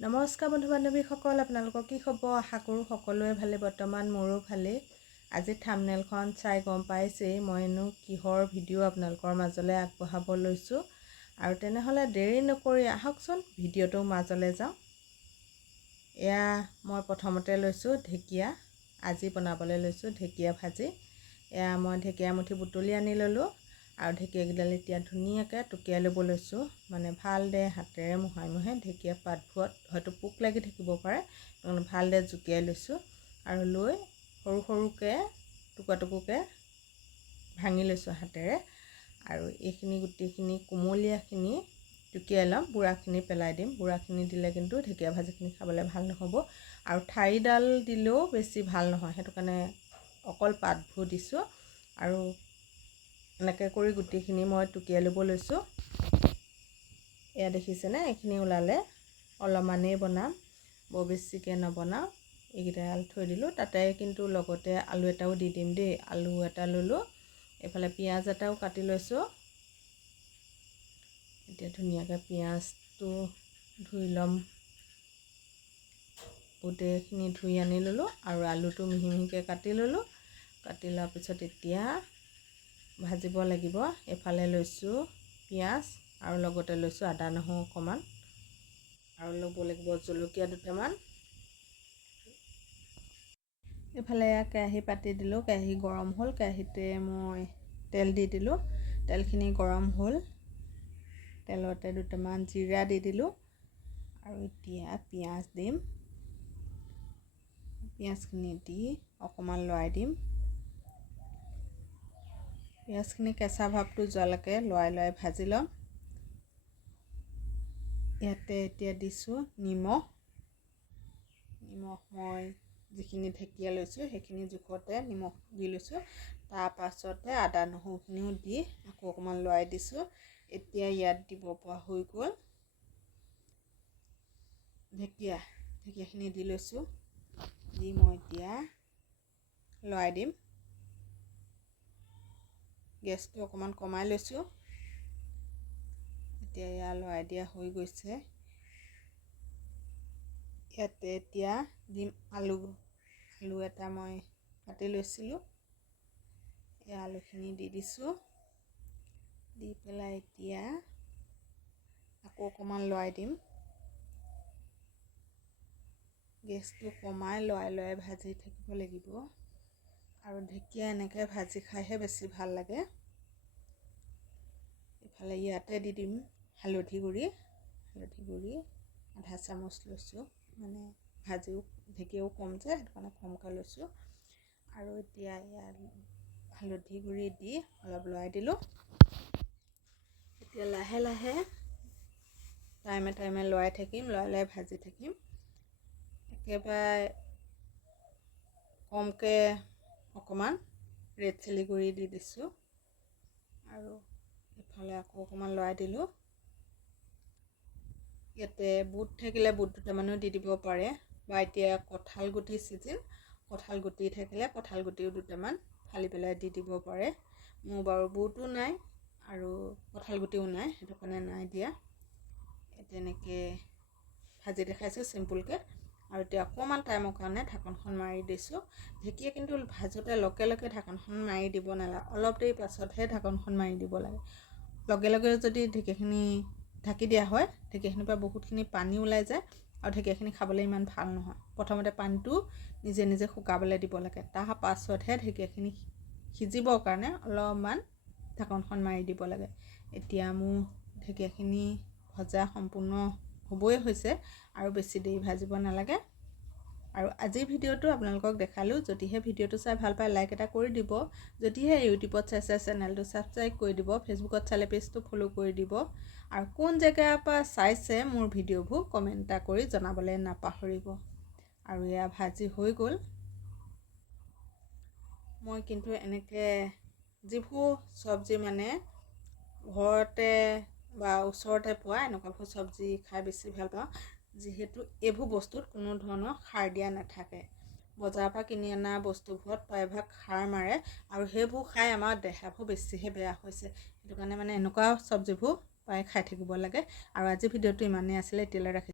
নমস্কাৰ বন্ধু বান্ধৱীসকল, আপোনালোকৰ কি খবৰ? আশা কৰোঁ সকলোৱে ভালে। বৰ্তমান মোৰো ভালেই। আজি থাম্বনেইলখন চাই গম পাইছেই মইনো কিহৰ ভিডিঅ' আপোনালোকৰ মাজলৈ আগবঢ়াব লৈছোঁ। আৰু তেনেহ'লে দেৰি নকৰি আহকচোন ভিডিঅ'টোৰ মাজলৈ যাওঁ। এয়া মই প্ৰথমতে লৈছোঁ ঢেকীয়া। আজি বনাবলৈ লৈছোঁ ঢেকীয়া ভাজি। এয়া মই ঢেকীয়া মুঠি বুটলি আনি ল'লোঁ আৰু ঢেকীয়াকেইডাল এতিয়া ধুনীয়াকৈ টুকিয়াই ল'ব লৈছোঁ। মানে ভালদৰে হাতেৰে মোহাৰি ঢেকীয়া পাতবোৰত হয়তো পোক লাগি থাকিব পাৰে, ভালদৰে জুকিয়াই লৈছোঁ আৰু লৈ সৰু সৰুকৈ টুকুৰাকৈ ভাঙি লৈছোঁ হাতেৰে। আৰু এইখিনি গোটেইখিনি কুমলীয়াখিনি টুকিয়াই ল'ম, বুঢ়াখিনি পেলাই দিম। বুঢ়াখিনি দিলে কিন্তু ঢেকীয়া ভাজিখিনি খাবলৈ ভাল নহ'ব আৰু ঠাৰিডাল দিলেও বেছি ভাল নহয়, সেইটো কাৰণে অকল পাতবোৰ দিছোঁ। আৰু এনেকৈ কৰি গোটেইখিনি মই টুকিয়াই ল'ব লৈছোঁ। এয়া দেখিছেনে, এইখিনি ওলালে অলপমানেই বনাম, বৰ বেছিকৈ নবনাওঁ। এইকেইডাল থৈ দিলোঁ। তাতে কিন্তু লগতে আলু এটাও দি দিম দেই। আলু এটা ল'লোঁ, এইফালে পিঁয়াজ এটাও কাটি লৈছোঁ। এতিয়া ধুনীয়াকৈ পিঁয়াজটো ধুই ল'ম। গোটেইখিনি ধুই আনি ল'লোঁ আৰু আলুটো মিহি মিহিকৈ কাটি ল'লোঁ। কাটি লোৱাৰ পিছত এতিয়া ভাজিব লাগিব। এফালে লৈছোঁ পিঁয়াজ আৰু লগতে লৈছোঁ আদা নহৰু অকণমান আৰু ল'ব লাগিব জলকীয়া দুটামান। এইফালে কেৰাহী পাতি দিলোঁ, কেৰাহী গৰম হ'ল। কেৰাহীতে মই তেল দি দিলোঁ, তেলখিনি গৰম হ'ল। তেলতে দুটামান জিৰা দি দিলোঁ আৰু এতিয়া পিঁয়াজ দিম। পিঁয়াজখিনি দি অকণমান লৰাই দিম। পিঁয়াজখিনি কেঁচা ভাৱটো যোৱালৈকে লৰাই ভাজি ল'ম। ইয়াতে এতিয়া দিছোঁ নিমখ। মই যিখিনি ঢেকীয়া লৈছোঁ সেইখিনি জোখতে নিমখ দি লৈছোঁ। তাৰ পাছতে আদা নহৰুখিনিও দি আকৌ অকণমান লৰাই দিছোঁ। এতিয়া ইয়াত দিব পৰা হৈ গ'ল ঢেকীয়াখিনি দি লৈছোঁ। দি মই এতিয়া লৰাই দিম। গেছটো অকণমান কমাই লৈছোঁ। এতিয়া এয়া লৰাই দিয়া হৈ গৈছে। ইয়াতে এতিয়া দিম আলু এটা মই কাটি লৈছিলোঁ। এই আলুখিনি দি দিছোঁ। দি পেলাই এতিয়া আকৌ অকণমান লৰাই দিম। গেছটো কমাই লৰাই ভাজি থাকিব লাগিব আৰু ঢেকীয়া এনেকৈ ভাজি খাইহে বেছি ভাল লাগে। ইফালে ইয়াতে দি দিম হালধি গুড়ি আধা চামুচ লৈছোঁ। মানে ঢেকীয়াও কম যে, সেইটো কাৰণে কমকৈ লৈছোঁ। আৰু এতিয়া ইয়াত হালধি গুড়ি দি অলপ লৰাই দিলোঁ। এতিয়া লাহে লাহে টাইমে লৰাই থাকিম, লৰাই ভাজি থাকিম। একেবাৰে কমকৈ অকণমান ৰেড চিলি গুড়ি দি দিছোঁ আৰু ইফালে আকৌ অকণমান লৰাই দিলোঁ। ইয়াতে বুট থাকিলে বুট দুটামানো দি দিব পাৰে, বা এতিয়া কঁঠাল গুটিৰ ছিজন, কঁঠাল গুটি থাকিলে কঁঠাল গুটিও দুটামান ফালি পেলাই দি দিব পাৰে। মোৰ বাৰু বুটো নাই আৰু কঁঠাল গুটিও নাই, সেইটো কাৰণে নাই দিয়া। তেনেকৈ ভাজি দেখাইছোঁ চিম্পুলকৈ। আৰু এতিয়া অকণমান টাইমৰ কাৰণে ঢাকনখন মাৰি দিছোঁ। ঢেকীয়া কিন্তু ভাজোঁতে লগে ঢাকনখন মাৰি দিব নালাগে, অলপ দেৰি পাছতহে ঢাকনখন মাৰি দিব লাগে। লগে যদি ঢেকীয়াখিনি ঢাকি দিয়া হয়, ঢেকীয়াখিনিৰ পৰা বহুতখিনি পানী ওলাই যায় আৰু ঢেকীয়াখিনি খাবলৈ ইমান ভাল নহয়। প্ৰথমতে পানীটো নিজে শুকাবলৈ দিব লাগে, তাৰ পাছতহে ঢেকীয়াখিনি সিজিবৰ কাৰণে অলপমান ঢাকনখন মাৰি দিব লাগে। এতিয়া মোৰ ঢেকীয়াখিনি ভজা সম্পূৰ্ণ হ'বই হৈছে আৰু বেছি দেৰি ভাজিব নালাগে। আৰু আজিৰ ভিডিঅ'টো আপোনালোকক দেখালোঁ। যদিহে ভিডিঅ'টো চাই ভাল পায় লাইক এটা কৰি দিব। যদিহে ইউটিউবত চাইছে চেনেলটো ছাবস্ক্ৰাইব কৰি দিব। ফেচবুকত চালে পেজটো ফ'ল' কৰি দিব। আৰু কোন জেগাৰ পৰা চাইছে মোৰ ভিডিঅ'বোৰ কমেণ্ট এটা কৰি জনাবলৈ নাপাহৰিব। আৰু এয়া ভাজি হৈ গ'ল। মই কিন্তু এনেকৈ যিবোৰ চব্জি মানে ঘৰতে বা ওচৰতে পোৱা এনেকুৱাবোৰ চব্জি খাই বেছি ভাল পাওঁ, যিহেতু এইবোৰ বস্তুত কোনো ধৰণৰ সাৰ দিয়া নাথাকে। বজাৰৰ পৰা কিনি অনা বস্তুবোৰত প্ৰায়ভাগ সাৰ মাৰে আৰু সেইবোৰ খাই আমাৰ দেহাবোৰ বেছিহে বেয়া হৈছে। সেইটো কাৰণে মানে এনেকুৱা চব্জিবোৰ প্ৰায় খাই থাকিব লাগে। আৰু আজিৰ ভিডিঅ'টো ইমানেই আছিলে, এতিয়ালৈ ৰাখিছোঁ।